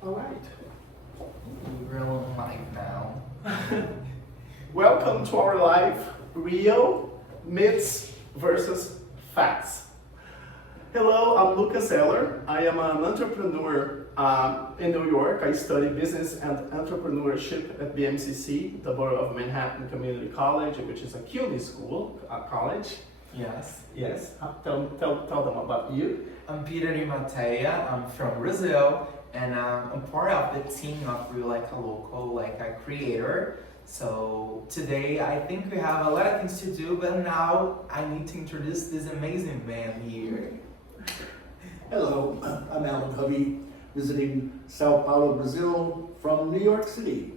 All right. We're on live now. Welcome to our live RIO Myths versus Facts. Hello, I'm Lucas Eller. I am an entrepreneur in New York. I study business and entrepreneurship at BMCC, the Borough of Manhattan Community College, which is a CUNY school, college. Yes. Yes. Tell them about you. I'm Peter Di Mattea. I'm from Brazil, and I'm part of the team of Real Like a Local, like a creator. So today I think we have a lot of things to do, but now I need to introduce this amazing man here. Hello, I'm Alan Hovey, visiting Sao Paulo, Brazil from New York City.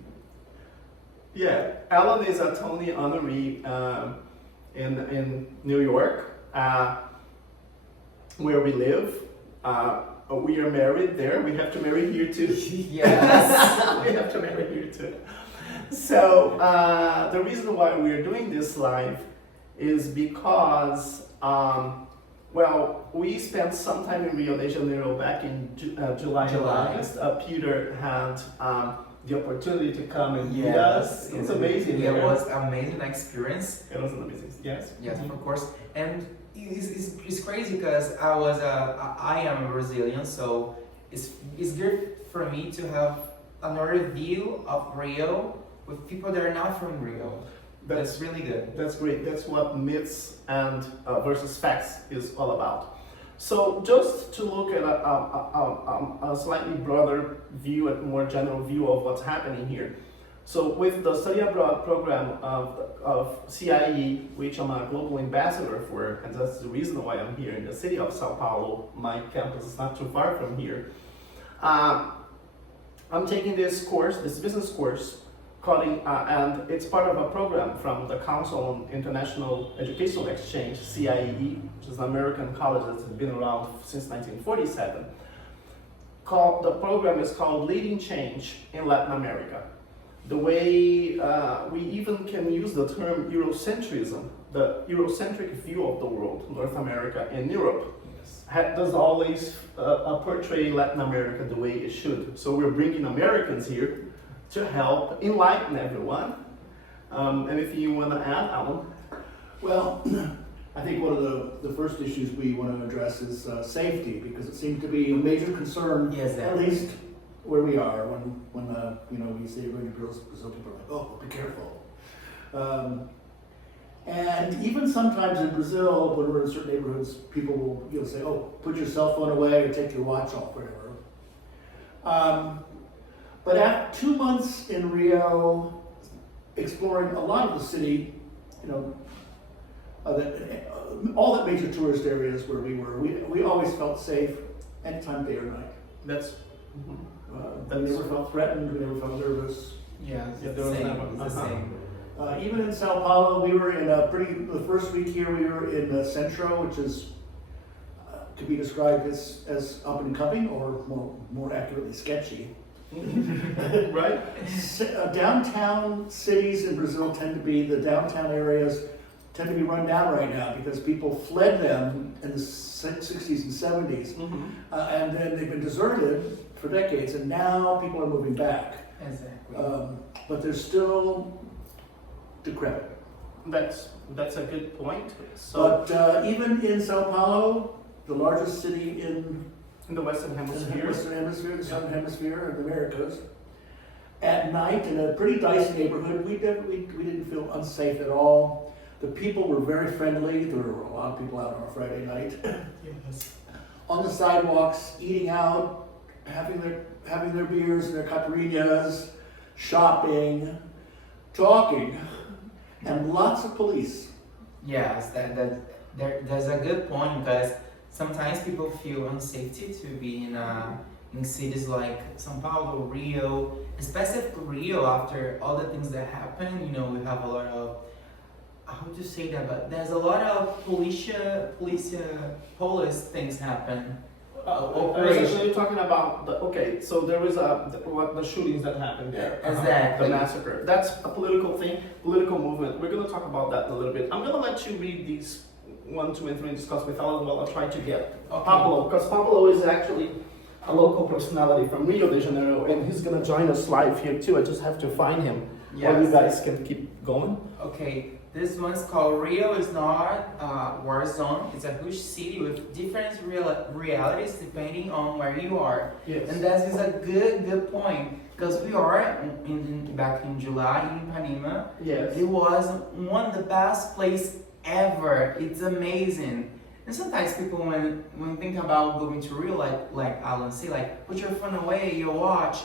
Yeah, Alan is a Tony honoree in New York, where we live. We are married there. We have to marry here too. Yes. We have to marry here too. So the reason why we are doing this live is because, we spent some time in Rio de Janeiro back in July and August. Peter had the opportunity to come and meet us. It was amazing. It was an amazing experience. It was an amazing, yes. Yes, of course. And it's crazy because I am a Brazilian, so it's good for me to have another view of Rio with people that are not from Rio. That's really good. That's great. That's what myths and versus facts is all about. So just to look at a slightly broader view, a more general view of what's happening here. So with the study abroad program of CIE, which I'm a global ambassador for, and that's the reason why I'm here in the city of Sao Paulo. My campus is not too far from here. I'm taking this course, this business course, and it's part of a program from the Council on International Educational Exchange, CIE, which is an American college that's been around since 1947. The program is called Leading Change in Latin America. The way we even can use the term Eurocentrism, the Eurocentric view of the world, North America and Europe, does always portray Latin America the way it should. So we're bringing Americans here to help enlighten everyone. Anything you want to add, Alan? Well, I think one of the first issues we want to address is safety, because it seems to be a major concern, Yes, at least where we are. When we say we're going to Brazil, people are like, oh, be careful. And even sometimes in Brazil, when we're in certain neighborhoods, people will say, oh, put your cell phone away or take your watch off, whatever. But after 2 months in Rio, exploring a lot of the city, all the major tourist areas where we were, we always felt safe anytime, day or night. That's We never felt threatened, we never felt nervous. Yeah, Yeah, it's there was the same. never- It's the same. Even in Sao Paulo, we were in the first week here, we were in Centro, which is, could be described as up and coming, or more accurately, sketchy. Right? Downtown cities in Brazil the downtown areas tend to be run down right now because people fled them in the 60s and 70s. And then they've been deserted for decades, and now people are moving back. Exactly. But they're still decrepit. That's a good point. So But even in Sao Paulo, the largest city in in the Western the Hemisphere, Western Hemisphere, the Southern Hemisphere, of the Americas, at night in a pretty dicey neighborhood, we didn't feel unsafe at all. The people were very friendly. There were a lot of people out on a Friday night. Yes. On the sidewalks, eating out, having their beers and their caipirinhas, shopping, talking, and lots of police. Yes, there's a good point, because sometimes people feel unsafety to be in cities like São Paulo, Rio, specifically Rio. After all the things that happen, we have a lot of, how to say that, but there's a lot of police things happen. so you're talking about so there was the shootings that happened there. Exactly. The massacre. That's a political thing, political movement. We're going to talk about that in a little bit. I'm going to let you read these 1, 2, and 3 and discuss with Alan while I try to get Pablo, because Pablo is actually a local personality from Rio de Janeiro, and he's gonna join us live here too. I just have to find him. Yes. Or you guys can keep going. Okay, this one's called Rio is not a war zone. It's a huge city with different realities depending on where you are. Yes. And that is a good point. Because we are back in July in Ipanema. Yes. It was one of the best places ever. It's amazing. And sometimes people when think about going to Rio, like Alan say, like put your phone away, you watch.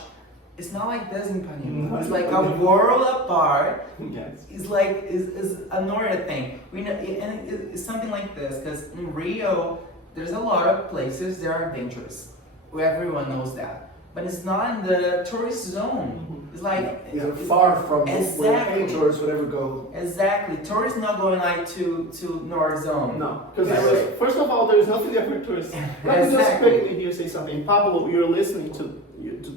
It's not like this in Ipanema. It's like a world apart. Yes. It's like is another thing. We know, and it's something like this because in Rio, there's a lot of places that are dangerous. Everyone knows that. But it's not in the tourist zone. It's like they're far from exactly. where any tourists would ever go. Exactly, tourists not going like to North Zone. No, because first of all, there is nothing there for tourists. Let me just quickly here say something. Pablo, you're listening to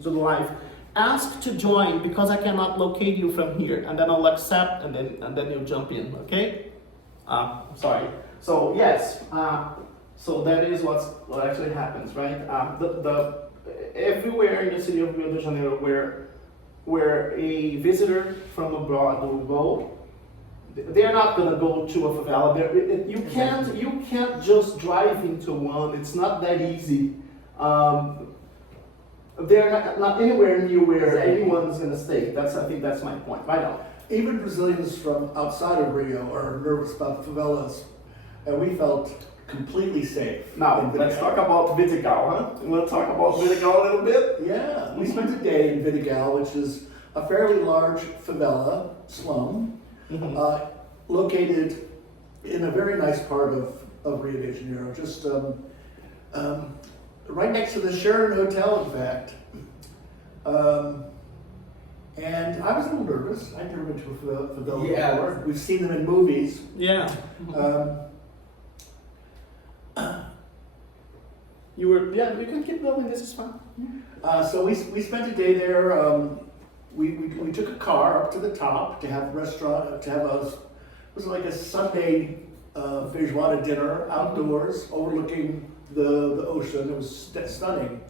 the live. Ask to join because I cannot locate you from here, and then I'll accept, and then you'll jump in. Okay? Sorry. So yes. So that is what actually happens, right? Everywhere in the city of Rio de Janeiro where a visitor from abroad will go, they're not gonna go to a favela. You can't just drive into one. It's not that easy. They're not anywhere near where anyone's gonna stay. I think that's my point. Right now. Even Brazilians from outside of Rio are nervous about the favelas, and we felt completely safe. Now, let's talk about Vidigal, huh? We'll talk about Vidigal a little bit. Yeah, we spent a day in Vidigal, which is a fairly large favela slum, located in a very nice part of Rio de Janeiro, just right next to the Sheraton Hotel, in fact. And I was a little nervous. I'd never been to a favela before. We've seen them in movies. Yeah. We can keep going, this is fun. So we spent a day there. We took a car up to the top to have a restaurant, it was like a Sunday feijoada dinner outdoors overlooking the ocean. It was stunning.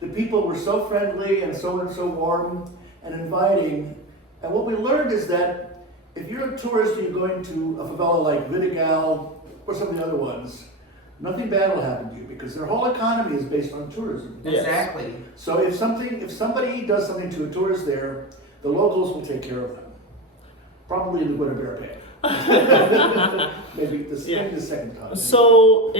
The people were so friendly and so warm and inviting. And what we learned is that if you're a tourist and you're going to a favela like Vidigal or some of the other ones, nothing bad will happen to you because their whole economy is based on tourism. Exactly. So if somebody does something to a tourist there, the locals will take care of them. Probably in the winter bear pay. Maybe the second time. So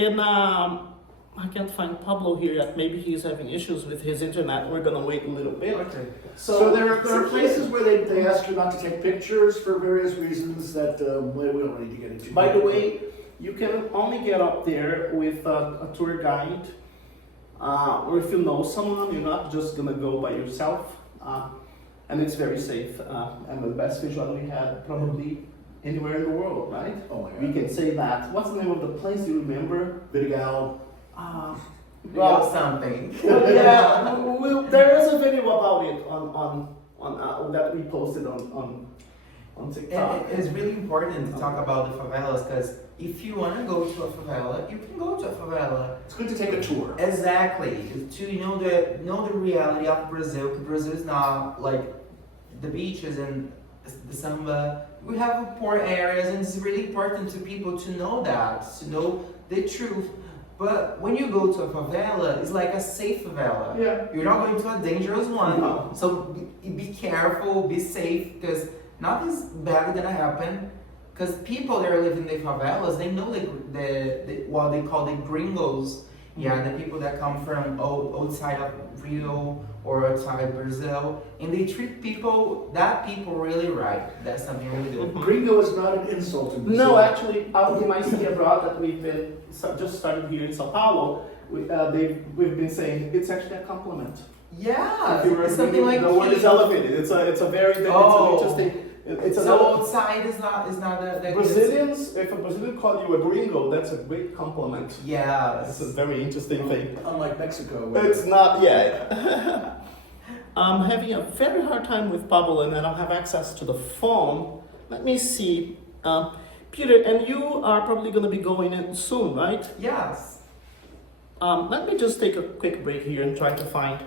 I can't find Pablo here yet. Maybe he's having issues with his internet. We're gonna wait a little bit. Okay. So there are places where they ask you not to take pictures for various reasons that we don't need to get into. By the way, you can only get up there with a tour guide, or if you know someone, you're not just gonna go by yourself, and it's very safe. And the best feijoada we had probably anywhere in the world, right? Oh my God. We can say that. What's the name of the place? Do you remember? Vidigal. Well, something. There is a video about it on that we posted on TikTok. And it's really important to talk about the favelas because if you want to go to a favela, you can go to a favela. It's good to take a tour. Exactly, to know the reality of Brazil. Because Brazil is not like the beaches and the samba. We have poor areas, and it's really important to people to know that, to know the truth. But when you go to a favela, it's like a safe favela. Yeah. You're not going to a dangerous one. No. So be careful, be safe, because nothing's bad gonna happen. Because people that are living in the favelas, they know the what they call the gringos. Yeah, the people that come from outside of Rio or outside Brazil, and they treat people really right. That's something really good. Gringo is not an insult in Brazil. No, actually, out in my city abroad that we've been just started here in Sao Paulo, we've been saying it's actually a compliment. Yeah, it's something like the word is elevated. It's a very it's an interesting. So outside is not that Brazilians. If a Brazilian call you a gringo, that's a great compliment. Yeah, it's a very interesting thing. Unlike Mexico, it's not. Yeah. I'm having a very hard time with Pablo, and I don't have access to the phone. Let me see, Peter, and you are probably going to be going in soon, right? Yes. Let me just take a quick break here and try to find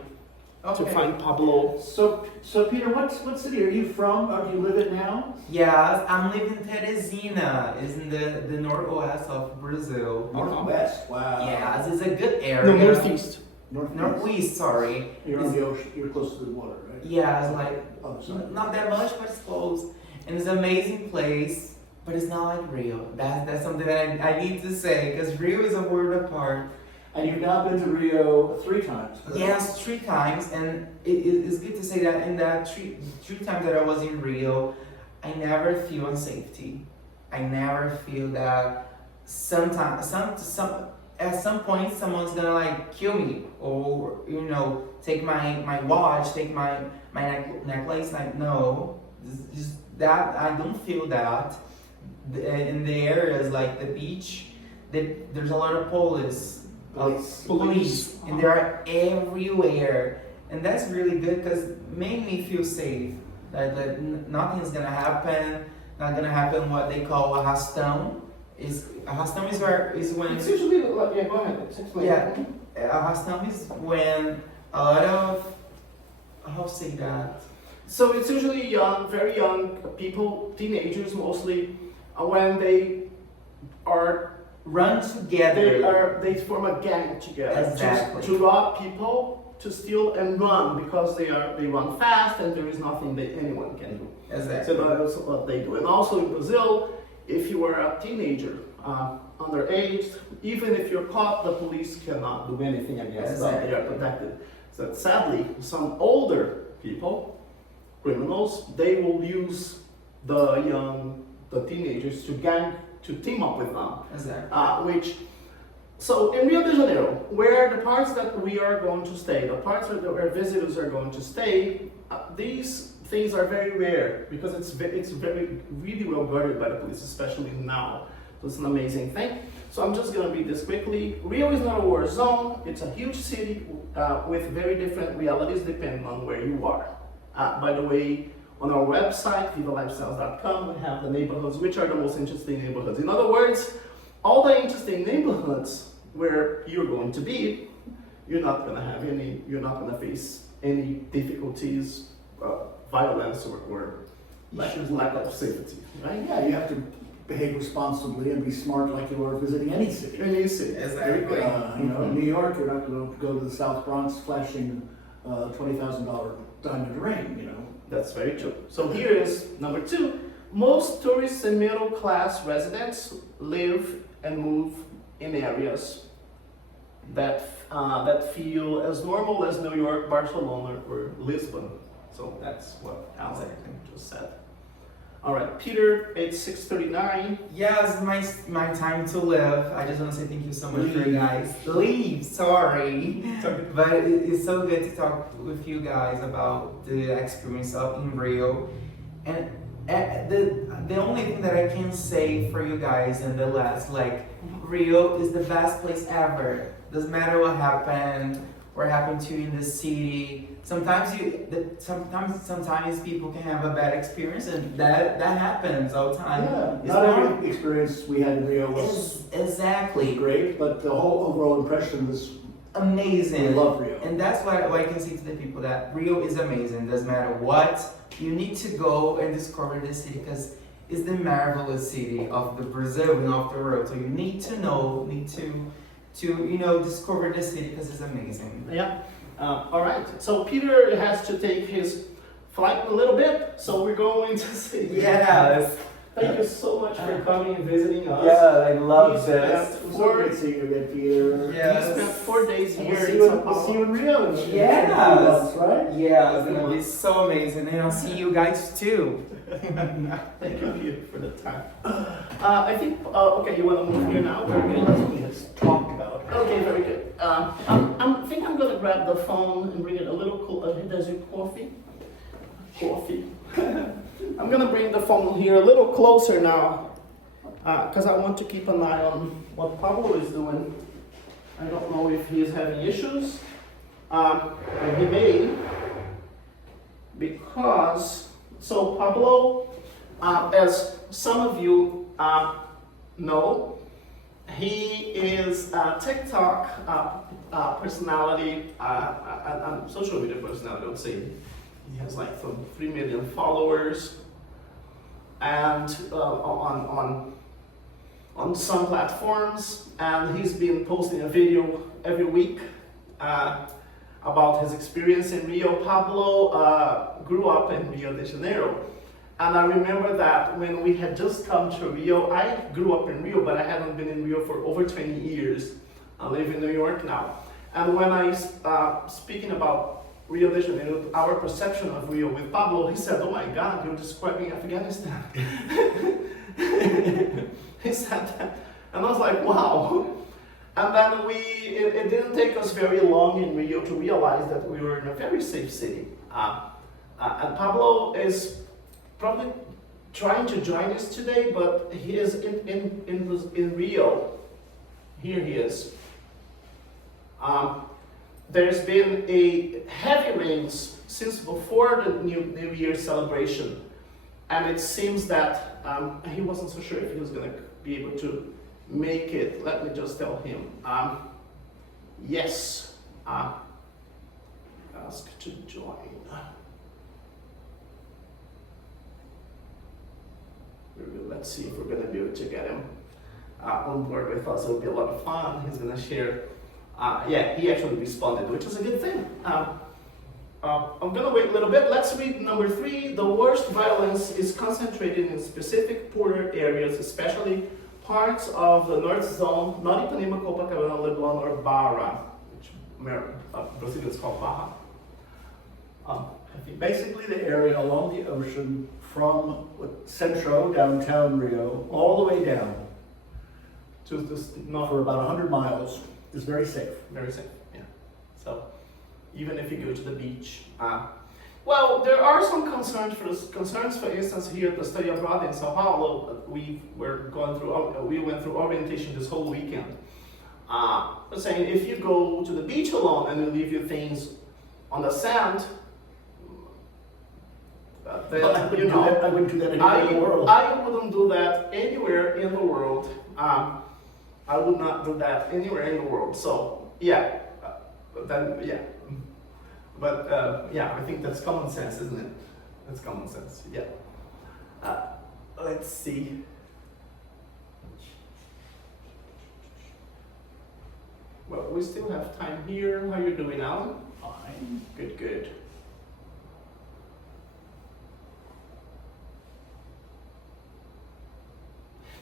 Okay. Pablo. So Peter, what city are you from, or do you live it now? Yes, I'm living in Teresina, is in the northwest of Brazil. Northwest. Wow. Yes, it's a good No, area. northeast. Northeast, sorry. You're on the ocean. You're close to the water, right? Yeah, it's like Other side. not that much, but it's close. And it's an amazing place, but it's not like Rio. That's something that I need to say, because Rio is a world apart. And you've now been to Rio 3 times. Correct? Yes, 3 times, and it's good to say that in that three times that I was in Rio, I never feel unsafety. I never feel that sometimes at some point someone's gonna like kill me, or take my watch, take my necklace. Like no, just that I don't feel that. In the areas like the beach, there's a lot of police. Police, and they are everywhere, and that's really good because made me feel safe. That nothing's gonna happen. Not gonna happen. What they call arrastão is when It's usually, yeah, go ahead. Explain. yeah, arrastão is when a lot of how to say that. So it's usually young, very young people, teenagers mostly, when they are Run together. they form a gang together Exactly. to rob people, to steal and run because they run fast and there is nothing that anyone can do. Exactly. So that's what they do. And also in Brazil, if you are a teenager, underage, even if you're caught, the police cannot do anything against them. They are protected. So sadly, some older people, criminals, they will use the teenagers to team up with them. Exactly. So in Rio de Janeiro, where the parts that we are going to stay, the parts where visitors are going to stay, these things are very rare because it's very really well guarded by the police, especially now. So it's an amazing thing. So I'm just going to read this quickly. Rio is not a war zone. It's a huge city with very different realities depending on where you are. By the way, on our website, vivalifestyles.com, we have the neighborhoods, which are the most interesting neighborhoods. In other words, all the interesting neighborhoods where you're going to be, you're not going to face any difficulties, violence, or lack of safety, right? Yeah, you have to behave responsibly and be smart like you are visiting any city. Any city. Exactly. In New York, you're not going to go to the South Bronx flashing $20,000 diamond ring, That's very true. So here is number 2. Most tourists and middle class residents live and move in areas that feel as normal as New York, Barcelona, or Lisbon. So that's what Alan just said. All right, Peter, it's 6:39. Yes, my time to live. I just want to say thank you so much for you guys. Leave, sorry. But it's so good to talk with you guys about the experience of in Rio. And the only thing that I can say for you guys in the last, Rio is the best place ever. Doesn't matter what happened to you in the city. Sometimes people can have a bad experience, and that happens all the time. Yeah, not every experience we had in Rio was exactly great, but the whole overall impression was amazing. I love Rio. And that's why I can say to the people that Rio is amazing. Doesn't matter what, you need to go and discover the city because it's the marvelous city of the Brazil and of the world. So you need to discover the city because it's amazing. Yeah. All right. So Peter has to take his flight a little bit. So we're going to see. Yes. Thank you so much for coming and visiting us. Yeah, I love He's this. It was so great seeing you again, Peter. Yes. He spent 4 days And here we'll see in you Sao in, we'll see Paulo. you in Rio. In Yes. a few months, right? Yeah, it's gonna be so amazing, and I'll see you guys too. Thank you, Peter, for the time. I think, okay, you want to move here now? Very good. Let's talk about it. Okay, very good. I think I'm going to grab the phone and bring it a little closer. There's your coffee. I'm going to bring the phone here a little closer now because I want to keep an eye on what Pablo is doing. I don't know if he is having issues. And he may, because, so Pablo, as some of you know, He is a TikTok personality, and social media personality, I would say. He has like some 3 million followers, and on some platforms, and he's been posting a video every week about his experience in Rio. Pablo grew up in Rio de Janeiro, and I remember that when we had just come to Rio, I grew up in Rio, but I hadn't been in Rio for over 20 years. I live in New York now, and when I speaking about Rio de Janeiro, our perception of Rio with Pablo, he said, "Oh my God, you're describing Afghanistan." He said that, and I was like, "Wow." And then it didn't take us very long in Rio to realize that we were in a very safe city. And Pablo is probably trying to join us today, but he is in Rio. Here he is. There's been a heavy rains since before the New Year celebration, and it seems that he wasn't so sure if he was going to be able to make it. Let me just tell him. Yes. Ask to join. Let's see if we're going to be able to get him on board with us. It'll be a lot of fun. He's going to share. Yeah, he actually responded, which is a good thing. I'm going to wait a little bit. Let's read number 3. The worst violence is concentrated in specific poorer areas, especially parts of the North Zone, not Ipanema, Copacabana, Leblon, or Barra, which Brazilians call Barra. Basically the area along the ocean from Centro, downtown Rio, all the way down to this, not for about 100 miles is very safe. Very safe, yeah. So even if you go to the beach, well, there are some concerns. For instance, here at the study abroad in Sao Paulo, we went through orientation this whole weekend. Saying if you go to the beach alone and you leave your things on the sand, then I wouldn't do that anywhere in the world. I wouldn't do that anywhere in the world. I would not do that anywhere in the world. So yeah, yeah. But yeah, I think that's common sense, isn't it? That's common sense. Yeah. Let's see. Well, we still have time here. How are you doing, Alan? Fine. Good, good.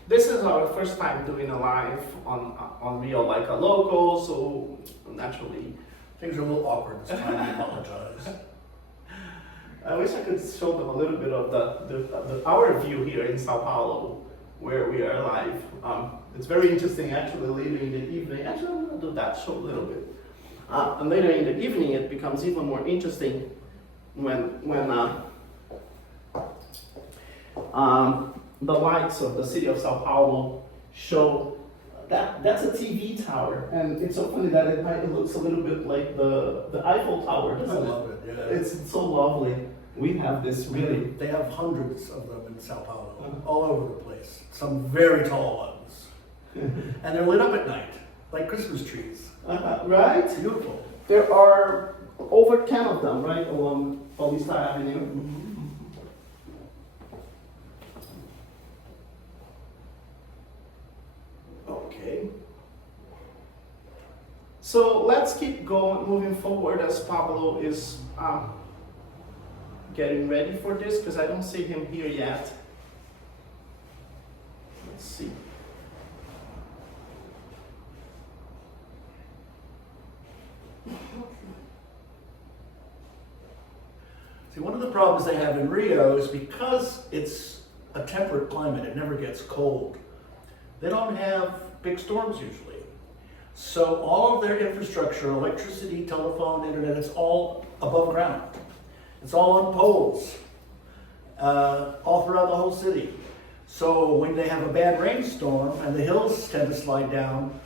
This is our first time doing a live on Rio like a local, so naturally things are a little awkward this time. I apologize. I wish I could show them a little bit of our view here in Sao Paulo, where we are live. It's very interesting actually later in the evening. Actually, I'm going to do that, show a little bit. And later in the evening, it becomes even more interesting when the lights of the city of Sao Paulo show that's a TV tower, and it's so funny that it looks a little bit like the Eiffel Tower, doesn't it? I love it, yeah. It's so lovely. We have this really. They have hundreds of them in Sao Paulo, all over the place. Some very tall ones. And they're lit up at night, like Christmas trees. Right? It's beautiful. There are over 10 of them, right, along Paulista Avenue. Okay. So let's keep going, moving forward as Pablo is getting ready for this, because I don't see him here yet. Let's see. See, one of the problems they have in Rio is because it's a temperate climate, it never gets cold. They don't have big storms usually. So all of their infrastructure, electricity, telephone, internet, it's all above ground. It's all on poles, all throughout the whole city. So when they have a bad rainstorm and the hills tend to slide down,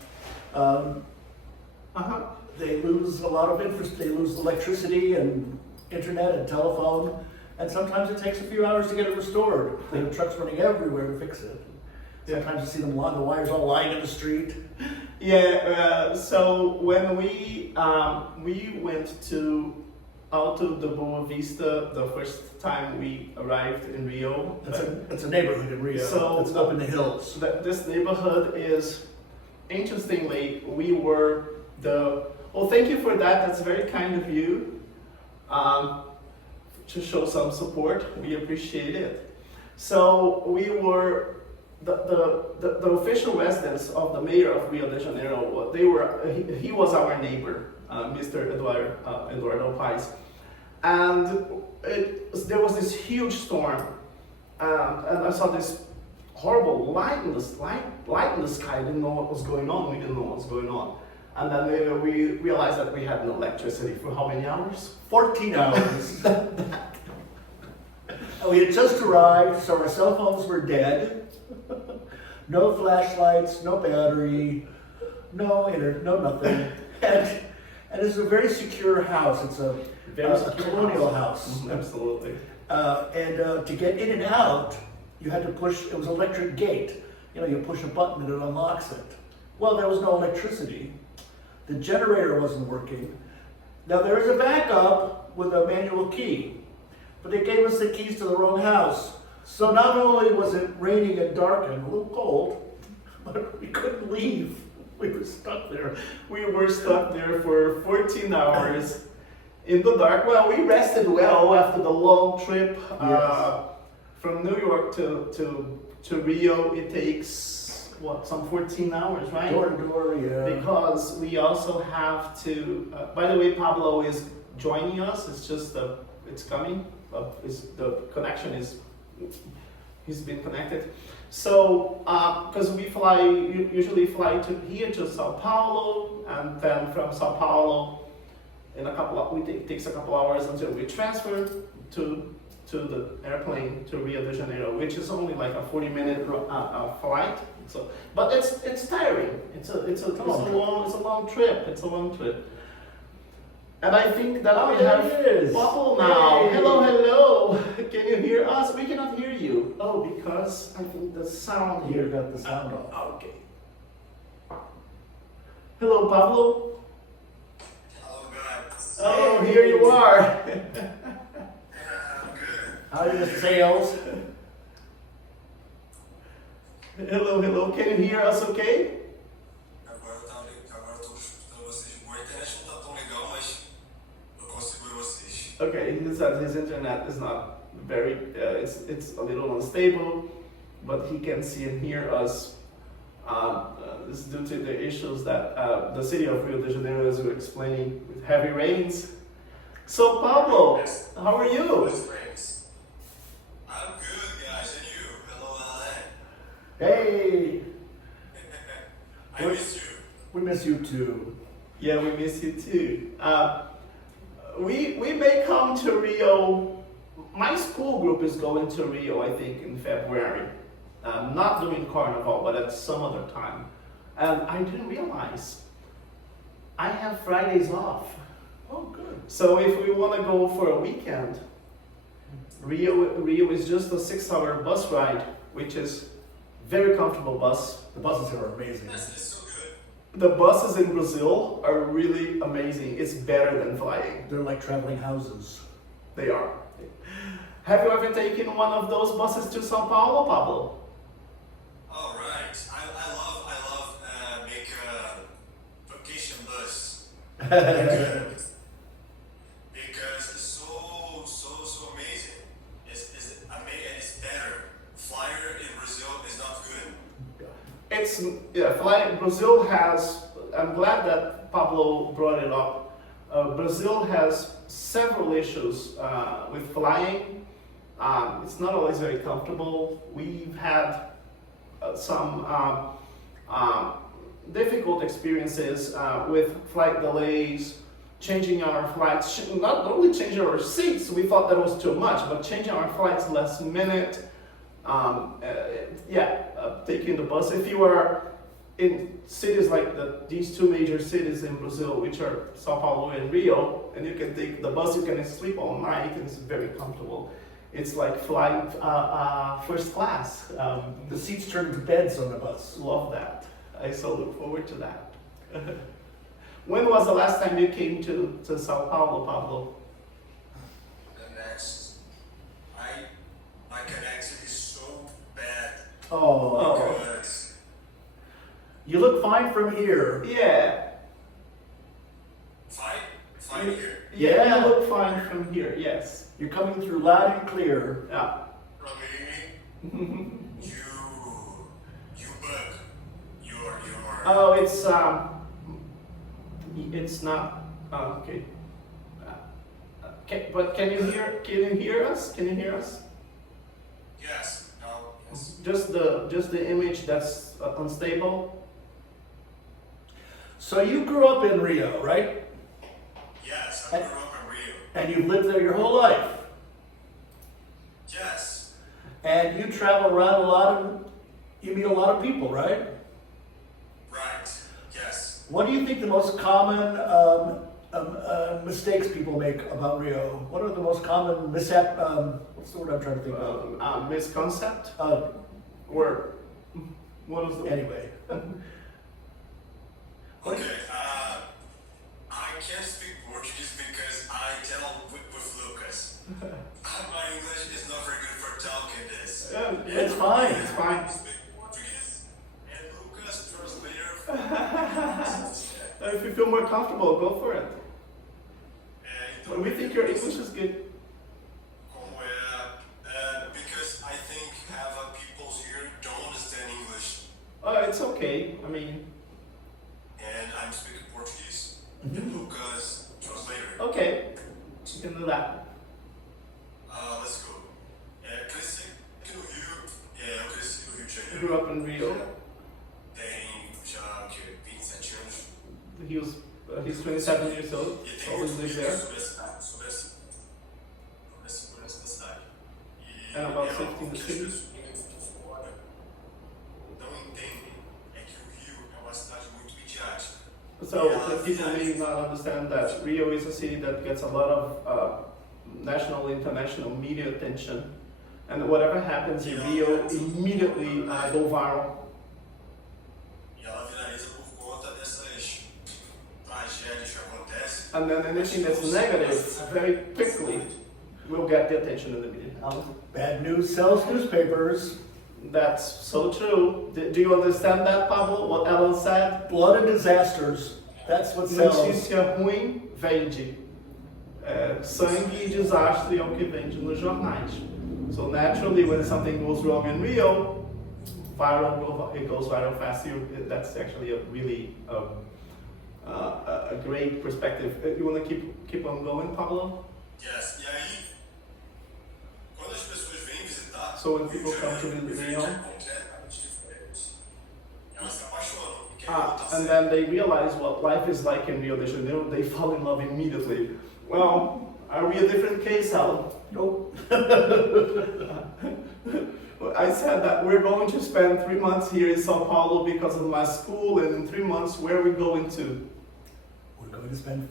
they lose a lot of they lose electricity and internet and telephone, and sometimes it takes a few hours to get it restored. They have trucks running everywhere to fix it. Yeah. Sometimes you see them, the wires all lying in the street. Yeah, so when we went to Alto de Boa Vista the first time we arrived in Rio. It's a neighborhood in Rio. So it's up in the hills. This neighborhood is, interestingly, we were well, thank you for that. That's very kind of you to show some support. We appreciate it. So we were the official residence of the mayor of Rio de Janeiro. He was our neighbor, Mr. Eduardo Paes, and there was this huge storm, and I saw this horrible light in the sky. I didn't know what was going on. We didn't know what was going on. And then we realized that we had no electricity for how many hours? 14 hours. And we had just arrived, so our cell phones were dead. No flashlights, no battery, no internet, no nothing. And it's a very secure house. It's a colonial house. Mm-hmm, absolutely. And to get in and out, you had to push, it was an electric gate. You know, you push a button and it unlocks it. Well, there was no electricity. The generator wasn't working. Now there is a backup with a manual key, but they gave us the keys to the wrong house. So not only was it raining and dark and a little cold, but we couldn't leave. We were stuck there. We were stuck there for 14 hours in the dark. Well, we rested well after the long trip from New York to Rio. It takes some 14 hours, right? Door to door, yeah. Because we also have to. By the way, Pablo is joining us. It's just it's coming. The connection is. He's been connected. So, because we usually fly to Sao Paulo, and then from Sao Paulo, it takes a couple hours until we transfer to the airplane to Rio de Janeiro, which is only like a 40-minute flight. So, but it's tiring. It's a long trip. It's a long trip. And I think that we have Pablo now. Hey. Hello. Can you hear us? We cannot hear you. Oh, because I think the sound Here here. got the sound off. Okay. Hello, Pablo. Hello guys. Oh, here you are. I'm good. How are the sales? Hello. Can you hear us okay? Agora eu tô escutando vocês. A internet não tá tão legal, mas eu consigo ver vocês. Okay, he said his internet is not very, it's a little unstable, but he can see and hear us. This is due to the issues that the city of Rio de Janeiro is explaining with heavy rains. So Pablo, Yes. how are you? Meus friends. I'm good, guys. And you? Hello, Alan. Hey, I miss you. we miss you too. Yeah, we miss you too. We may come to Rio. My school group is going to Rio, I think, in February. Not during Carnival, but at some other time. And I didn't realize I have Fridays off. Oh, good. So if we want to go for a weekend, Rio is just a 6-hour bus ride, which is very comfortable bus. The buses here are amazing. That's so good. The buses in Brazil are really amazing. It's better than flying. They're like traveling houses. They are. Have you ever taken one of those buses to São Paulo, Pablo? All right. I love make a vacation bus. Because it's so amazing. It's amazing and it's better. Flyer in Brazil is not good. Flying. Brazil has. I'm glad that Pablo brought it up. Brazil has several issues with flying. It's not always very comfortable. We've had some difficult experiences with flight delays, changing our flights, not only changing our seats, we thought that was too much, but changing our flights last minute, taking the bus. If you are in cities like these two major cities in Brazil, which are Sao Paulo and Rio, and you can take the bus, you can sleep all night, and it's very comfortable. It's like flying first class. The seats turn into beds on the bus. Love that. I so look forward to that. When was the last time you came to Sao Paulo, Pablo? The next, my connection is so bad Oh, because you look fine from here. Yeah. fine here. Yeah, Yeah. you look fine from here, yes. You're coming through loud and clear. Yeah. Really, you bug. You're. Oh, it's not, okay. But can you hear us? Can you hear us? Yes. No. Yes. Just the image that's unstable? So you grew up in Rio, right? Yes. I grew up in Rio. And you've lived there your whole life. Yes. And you travel around a lot and you meet a lot of people, right? Right. Yes. What do you think the most common mistakes people make about Rio? What are the most common mishap? What's the word I'm trying to think of? Misconcept? Or what is the Anyway, Okay. I can't speak Portuguese because I tell with Lucas. My English is not very good for talking this. it's fine. It's fine. I speak Portuguese and Lucas translator. If you feel more comfortable, go for it. Então, We think your English is good. como because I think half of people here don't understand English, Oh, it's okay. I mean, and I'm speaking Portuguese. Mhm. And Lucas translator. okay. You can do that. Let's go. Cresci aqui no Rio. Eu cresci no Rio de You Janeiro. grew up in Rio. Tem já que 27 anos. He's 27 years old. E tem Always muito lived livro there. sobre a segurança da cidade. E And about é algo safety in the que as city. pessoas de fora não entendem é que o Rio é uma cidade muito midiática. So the people may not understand that Rio is a city that gets a lot of national, international media attention, and whatever happens in Rio immediately go viral. E ela viraliza por conta dessas tragédias que acontecem. And then anything that's negative very quickly will get the attention of the media. Bad news sells newspapers. That's so true. Do you understand that, Pablo? What Ellen said? Blood and disasters. That's what sells. Notícia ruim vende. Sangue e desastre é o que vende nos jornais. So naturally, when something goes wrong in Rio, it goes viral fast. That's actually a really a great perspective. You want to keep on going, Pablo? Yes. E aí, quando as pessoas vêm visitar, So when o Rio people de come to Janeiro, visit o Rio, efeito é completamente diferente. Elas se apaixonam e querem voltar and sempre. then they realize what life is like in Rio de Janeiro, they fall in love immediately. Well, are we a different case, Alan? Nope. I said that we're going to spend 3 months here in Sao Paulo because of my school, and in 3 months, where are we going to? We're going to spend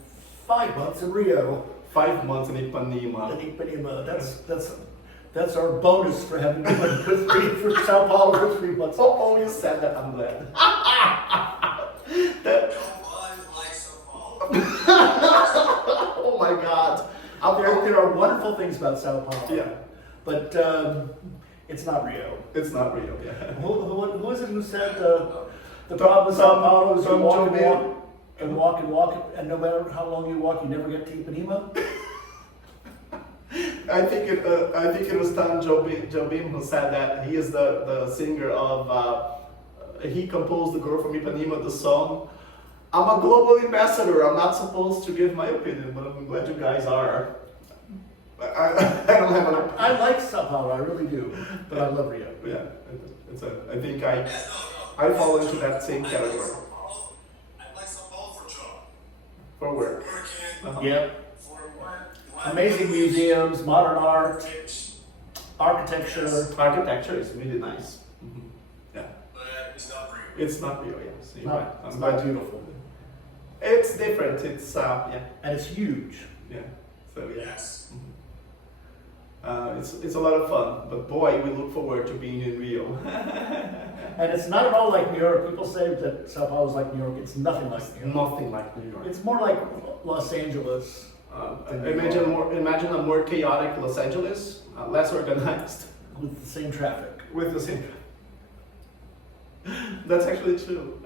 5 months in Rio. 5 months in Ipanema. That's our bonus for having been for Sao Paulo for 3 months. Oh, you said that, I'm glad. Nobody likes São Paulo. Oh my God. There are wonderful things about Sao Paulo. Yeah, But it's not Rio. it's not real. Yeah. Who is it who said the problem with Sao Paulo is you walk and walk, and no matter how long you walk, you never get to Ipanema? I think it was Tan Jobim who said that. He is the singer of. He composed the Girl from Ipanema, the song. I'm a global ambassador. I'm not supposed to give my opinion, but I'm glad you guys are. I don't have an. I like Sao Paulo, I really do, but I love Rio. Yeah, I think Yes, no. I fall into that same I like category. São Paulo. I like São Paulo for job. For work. Working, Uh-huh. Yeah, for work. amazing museums, modern art, architecture. Architecture is really nice. Yeah, But it's not real. it's not real. Yes, you're No, right. it's I'm not glad. beautiful. It's different. It's yeah, And it's huge. yeah. So yeah. Yes. It's a lot of fun, but boy, we look forward to being in Rio. And it's not at all like New York. People say that Sao Paulo is like New York. It's nothing like New York. Nothing like New York. It's more like Los Angeles. Imagine a more chaotic Los Angeles, less organized. With the same traffic. With the same. That's actually true,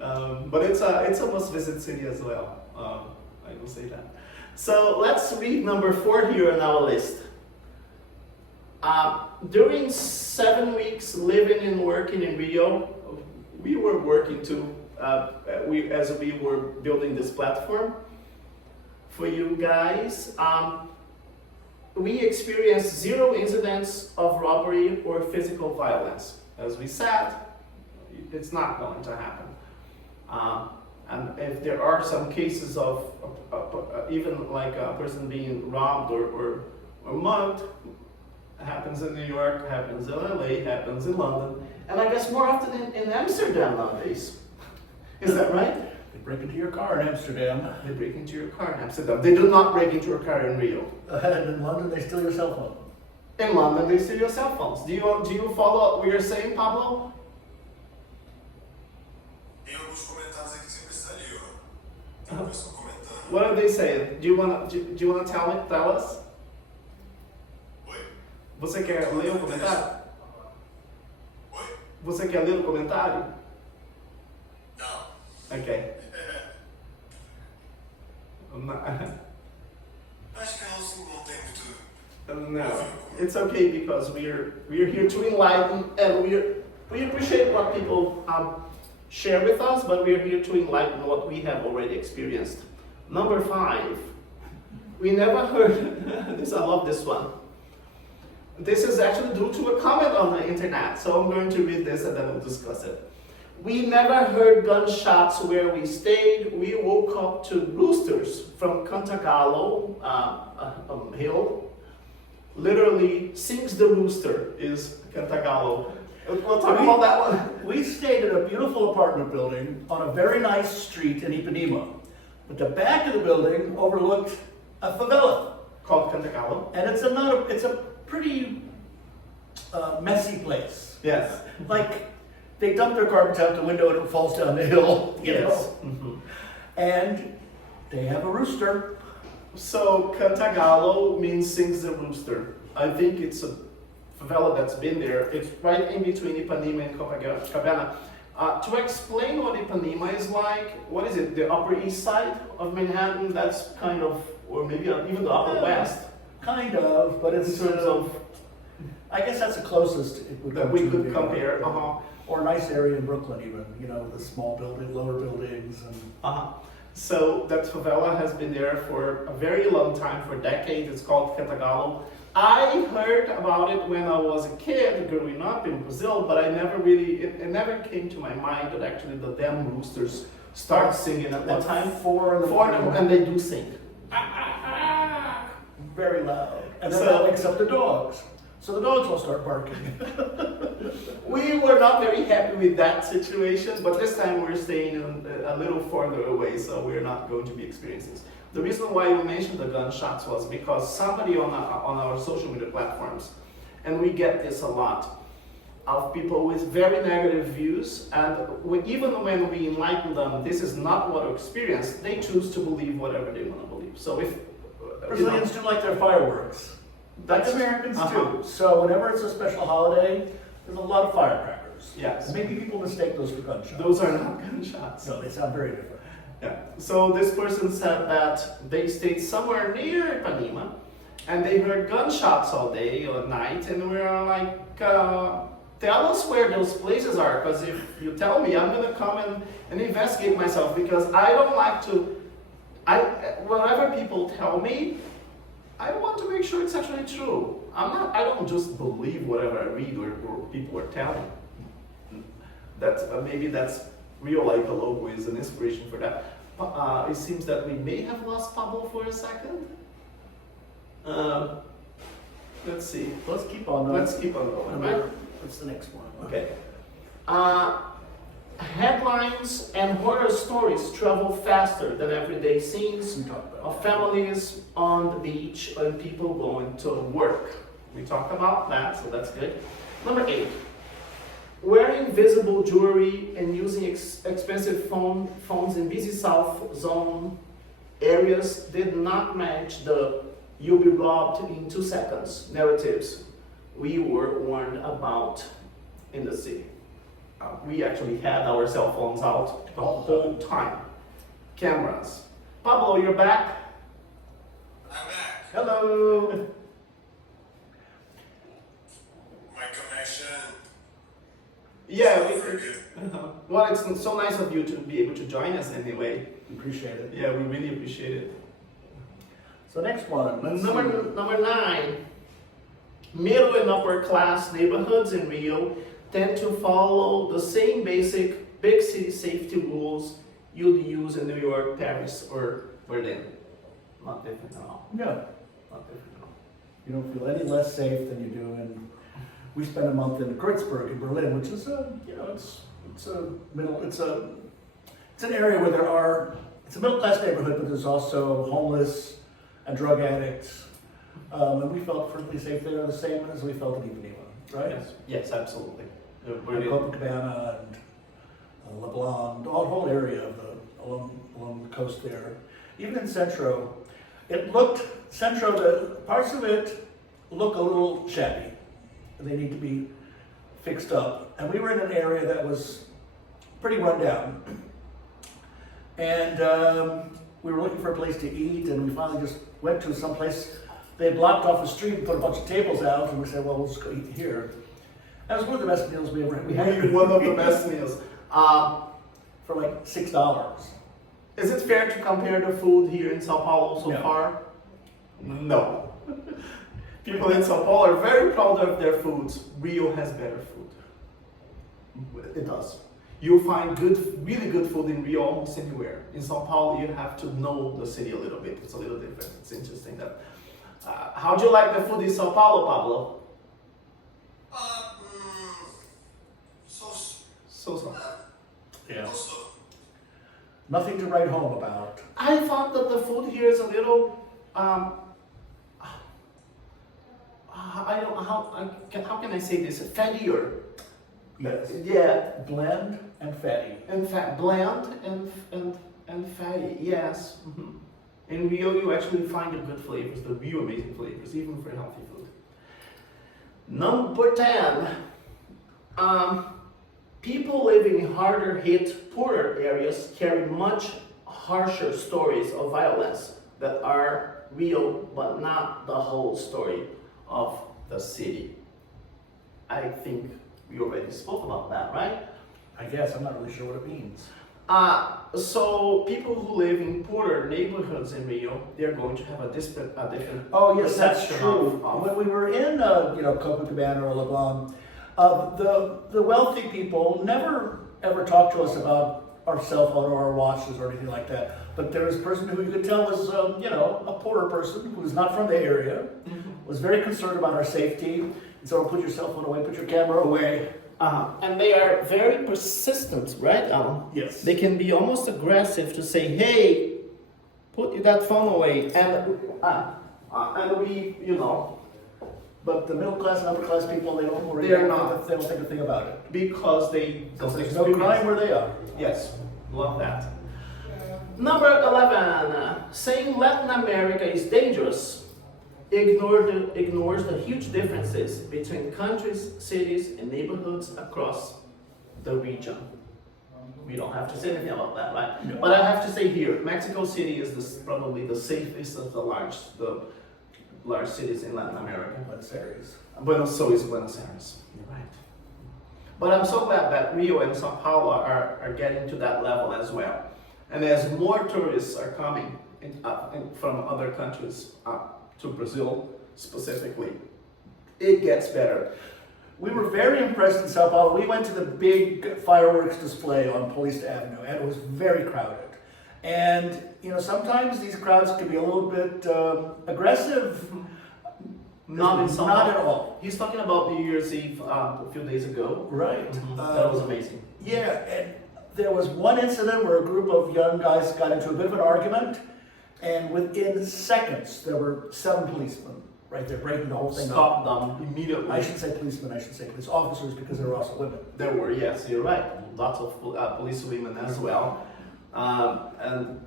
but it's a must-visit city as well. I will say that. So let's read number 4 here on our list. During 7 weeks living and working in Rio, we were working too. As we were building this platform for you guys. We experienced 0 incidents of robbery or physical violence. As we said, it's not going to happen. And if there are some cases of even like a person being robbed or mugged, happens in New York, happens in LA, happens in London, and I guess more often in Amsterdam nowadays. Is that right? They break into your car in Amsterdam. They break into your car in Amsterdam. They do not break into your car in Rio. And in London, they steal your cell phone. In London, they steal your cell phones. Do you follow what we are saying, Pablo? Tem alguns comentários aqui sempre está ali, ó. Tem uma pessoa comentando. What are they saying? Do you wanna tell us? Oi? Você quer ler o comentário? Oi? Você quer ler o comentário? Não. Okay. Acho que não tem muito. No, it's okay because we're here to enlighten, and we appreciate what people share with us, but we're here to enlighten what we have already experienced. Number 5, we never heard this. I love this one. This is actually due to a comment on the internet, so I'm going to read this and then we'll discuss it. We never heard gunshots where we stayed. We woke up to roosters from Cantagalo hill. Literally, sings the rooster is Cantagalo. We'll talk about that one. We stayed in a beautiful apartment building on a very nice street in Ipanema. But the back of the building overlooked a favela. Called Cantagalo. And it's a pretty messy place. Yes. Like, they dump their garbage out the window and it falls down the hill. You know? Mm-hmm. And they have a rooster. So Cantagalo means sings the rooster. I think it's a favela that's been there. It's right in between Ipanema and Copacabana. To explain what Ipanema is like, what is it? The Upper East Side of Manhattan? That's kind of, or maybe even the Upper West. Kind of, but it's in terms of, I guess that's the closest it would that come we to could the- compare. Or a nice area in Brooklyn even, you know, the small building, lower buildings and... So that favela has been there for a very long time, for decades. It's called Cantagalo. I heard about it when I was a kid growing up in Brazil, but I never really, it never came to my mind that actually the damn roosters start singing at that time. 4 in the morning. And they do sing. Very loud. And then So- that wakes up the dogs. So the dogs will start barking. We were not very happy with that situation, but this time we're staying a little further away, so we're not going to be experiencing this. The reason why we mentioned the gunshots was because somebody on our social media platforms, and we get this a lot, of people with very negative views, and even when we enlighten them, this is not what we experience, they choose to believe whatever they want to believe. So if Brazilians do like their fireworks. Like That's- Americans uh-huh. do. So whenever it's a special holiday, there's a lot of firecrackers. Yes. And maybe people mistake those for gunshots. those are not gunshots. No, they sound very different. Yeah. So this person said that they stayed somewhere near Ipanema, and they heard gunshots all day or night, and we were like, tell us where those places are, because if you tell me, I'm gonna come and investigate myself, because I don't like to, whatever people tell me, I want to make sure it's actually true. I don't just believe whatever I read or people are telling. Maybe that's Rio Like the logo is an inspiration for that. It seems that we may have lost Pablo for a second. Let's see. Let's keep on going. Let's keep on going, right? What's the next one? Okay. Headlines and horror stories travel faster than everyday scenes We talked about of families on the beach and people going to work. We talked about that, so that's good. Number 8. Wearing visible jewelry and using expensive phones in busy South Zone areas did not match the "you'll be robbed in 2 seconds" narratives we were warned about in the city. We actually had our cell phones out the whole time. Cameras. Pablo, you're back? I'm back. Hello. My connection Yeah, is not very good. well, it's so nice of you to be able to join us anyway. Appreciate it. Yeah, we really appreciate it. So next one, let's see. Number 9. Middle and upper class neighborhoods in Rio tend to follow the same basic big city safety rules you'd use in New York, Paris, or Berlin. Not different at all. No, Not different at all. you don't feel any less safe than you do in. We spent a month in Kreuzberg in Berlin, which is it's an area where it's a middle class neighborhood, but there's also homeless and drug addicts, and we felt perfectly safe there, the same as we felt in Ipanema, right? Yes, absolutely. And Brilliant. Copacabana and Leblon, the whole area of along the coast there. Even in Centro, the parts of it look a little shabby. They need to be fixed up. And we were in an area that was pretty run down. And we were looking for a place to eat, and we finally just went to some place. They had blocked off the street and put a bunch of tables out, and we said, well, we'll just go eat here. That was one of the best meals we had. One of the best meals. For like $6. Is it fair to compare the food here in Sao Paulo so No. far? No. People in Sao Paulo are very proud of their foods. Rio has better food. It does. You'll find really good food in Rio almost anywhere. In Sao Paulo, you have to know the city a little bit. It's a little different. It's interesting that. How do you like the food in Sao Paulo, Pablo? So. Yeah. Also, Nothing to write home about. I thought that the food here is a little. I don't how can I say this? Fattier. Yes. Yeah, Blend and fatty. in fact, bland and fatty. Yes. In Rio, you actually find the good flavors, the real amazing flavors, even for healthy food. Number 10. People living in harder hit, poorer areas carry much harsher stories of violence that are real, but not the whole story of the city. I think we already spoke about that, right? I guess, I'm not really sure what it means. So people who live in poorer neighborhoods in Rio, they're going to have a different Oh yes, that's perception true. of- When we were in, Copacabana or Leblon, the wealthy people never ever talked to us about our cell phone or our watches or anything like that. But there was a person who you could tell was, a poorer person who was not from the area, was very concerned about our safety. And so put your cell phone away, put your camera away. And they are very persistent, right, Alan? Yes. They can be almost aggressive to say, "Hey, put that phone away," and we, But the middle class and upper class people, they don't worry. They're not. They don't think a thing about it. because they Because don't there's no experience. crime where they are. Yes, love that. Number 11, saying Latin America is dangerous ignores the huge differences between countries, cities, and neighborhoods across the region. We don't have to say anything about that, right? No. But I have to say here, Mexico City is probably the safest of the large cities in Latin America. Buenos Aires. So is Buenos Aires. You're right. But I'm so glad that Rio and Sao Paulo are getting to that level as well. And as more tourists are coming from other countries to Brazil specifically, it gets better. We were very impressed in Sao Paulo. We went to the big fireworks display on Police Avenue, and it was very crowded. And sometimes these crowds can be a little bit aggressive. Not in Sao Paulo. Not at all. He's talking about New Year's Eve a few days ago. Right. That was amazing. Yeah, and there was one incident where a group of young guys got into a bit of an argument, and within seconds there were 7 policemen right there breaking the whole thing up. Stop them immediately. I should say policemen, I should say police officers because there were also women. There were, yes, you're right. Lots of police women as well. And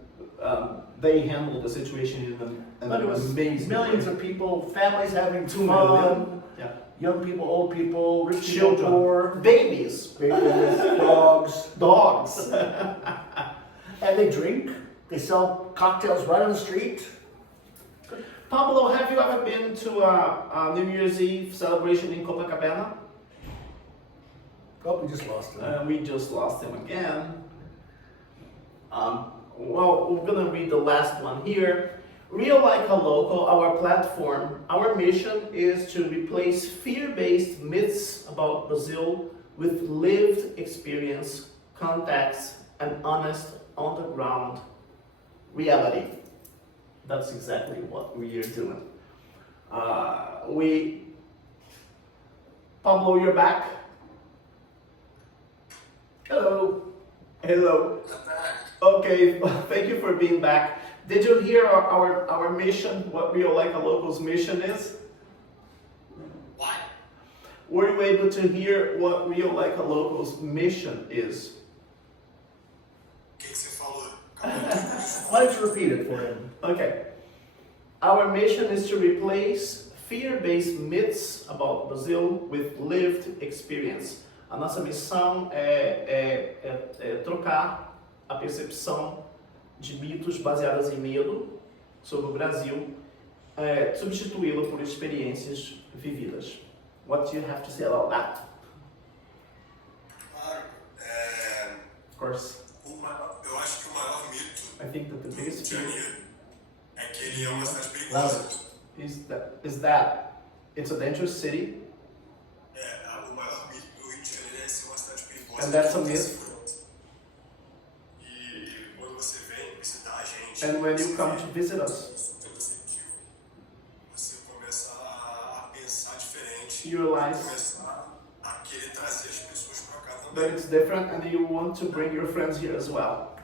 they handled the situation in But it an was amazing millions way. of people, families having 2 fun, million. Yeah. young people, old people, rich people, Children. poor, Babies. babies, dogs. Dogs. And they drink, they sell cocktails right on the street. Pablo, have you ever been to a New Year's Eve celebration in Copacabana? Oh, we just lost it. We just lost him again. Well, we're gonna read the last one here. Real Like a Local, our platform, our mission is to replace fear-based myths about Brazil with lived experience, context, and honest, on-the-ground reality. That's exactly what we are doing. Pablo, you're back. Hello. Hello. Okay, thank you for being back. Did you hear our mission, what Real Like a Local's mission is? What? Were you able to hear what Real Like a Local's mission is? O que você falou? Why don't you repeat it for him? Okay. Our mission is to replace fear-based myths about Brazil with lived experience. A nossa missão é trocar a percepção de mitos baseadas em medo sobre o Brasil, substituí-lo por experiências vividas. What do you have to say about that? Claro. Of course, Eu acho que o maior mito I think that the do biggest Rio de fear Janeiro é que ele é uma cidade perigosa. is that it's a dangerous city, O maior mito do Rio de Janeiro é ser uma cidade perigosa. and that's a myth. E quando você vem visitar a gente, And when you você come vê to visit us, super positivo, você começa a pensar diferente, you realize começar a querer trazer as pessoas para cá that também. it's different, and you want to bring your friends here as well.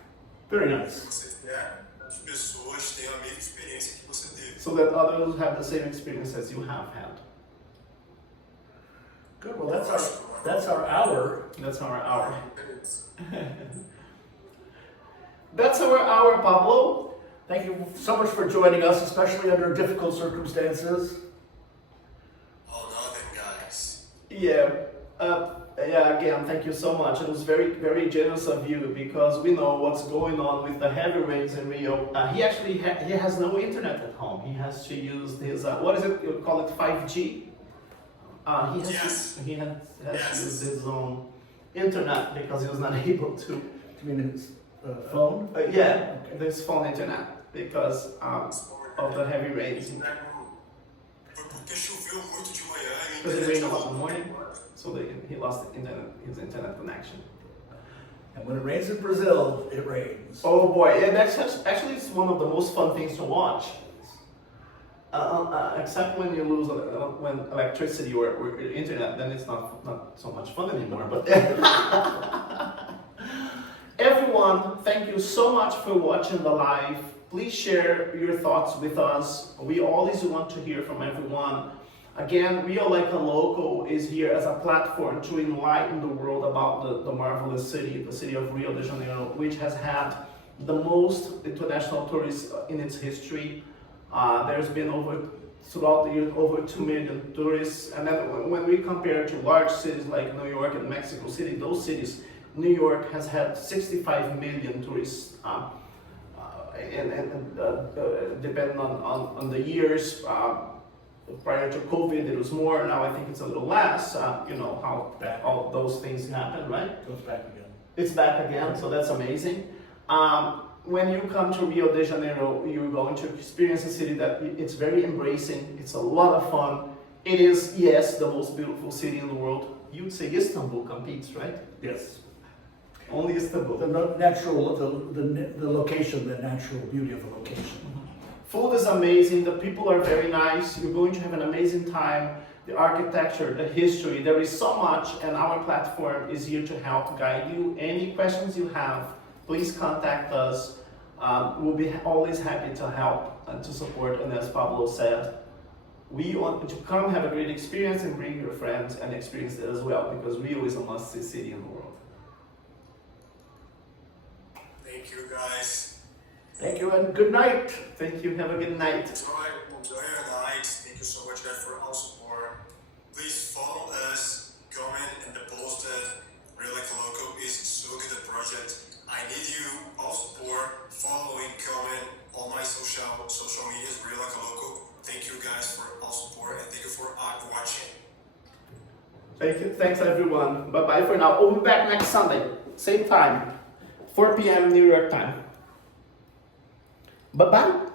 Very Se nice. você quer que as pessoas tenham a mesma experiência que você teve. So that others have the same experience as you have had. Good. Well, that's our hour. That's our hour. That's our hour, Pablo. Thank you so much for joining us, especially under difficult circumstances. Oh, nothing, guys. Yeah. Again, thank you so much. It was very, very generous of you because we know what's going on with the heavy rains in Rio. He actually he has no internet at home. He has to use his what is it? You call it 5G. He has Yes. to Yes. use his own internet because he was not able to. You mean his phone? Yeah, this phone internet because of the heavy rains. Foi porque choveu muito de manhã e Because it rained a lot in the morning, so he lost his internet connection. And when it rains in Brazil, it rains. Oh boy, yeah, that's actually it's one of the most fun things to watch. Except when you lose when electricity or internet, then it's not so much fun anymore. But everyone, thank you so much for watching the live. Please share your thoughts with us. We always want to hear from everyone. Again, Rio Like a Local is here as a platform to enlighten the world about the marvelous city, the city of Rio de Janeiro, which has had the most international tourists in its history. There's been throughout the year, over 2 million tourists. And then when we compare to large cities like New York and Mexico City, those cities, New York has had 65 million tourists. Depending on the years, prior to COVID it was more, now I think it's a little less, how all those things happen, right? Goes back again. It's back again, so that's amazing. When you come to Rio de Janeiro, you're going to experience a city that it's very embracing, it's a lot of fun. It is, yes, the most beautiful city in the world. You'd say Istanbul competes, right? Yes. Only Istanbul. The natural, the location, the natural beauty of the location. Food is amazing, the people are very nice, you're going to have an amazing time. The architecture, the history, there is so much, and our platform is here to help guide you. Any questions you have, please contact us. We'll be always happy to help and to support, and as Pablo said, we want to come have a great experience and bring your friends and experience it as well, because Rio is a must-see city in the world. Thank you, guys. Thank you and good night. Thank you. Have a good night. Enjoy your night. Thank you so much, guys, for all support. Please follow us, comment, and the post that Real Like a Loco is so good a project. I need you all support, following, comment, all my social medias, Real Like a Loco. Thank you guys for all support and thank you for watching. Thank you. Thanks, everyone. Bye-bye for now. We'll be back next Sunday. Same time. 4 p.m. New York time. Bye-bye.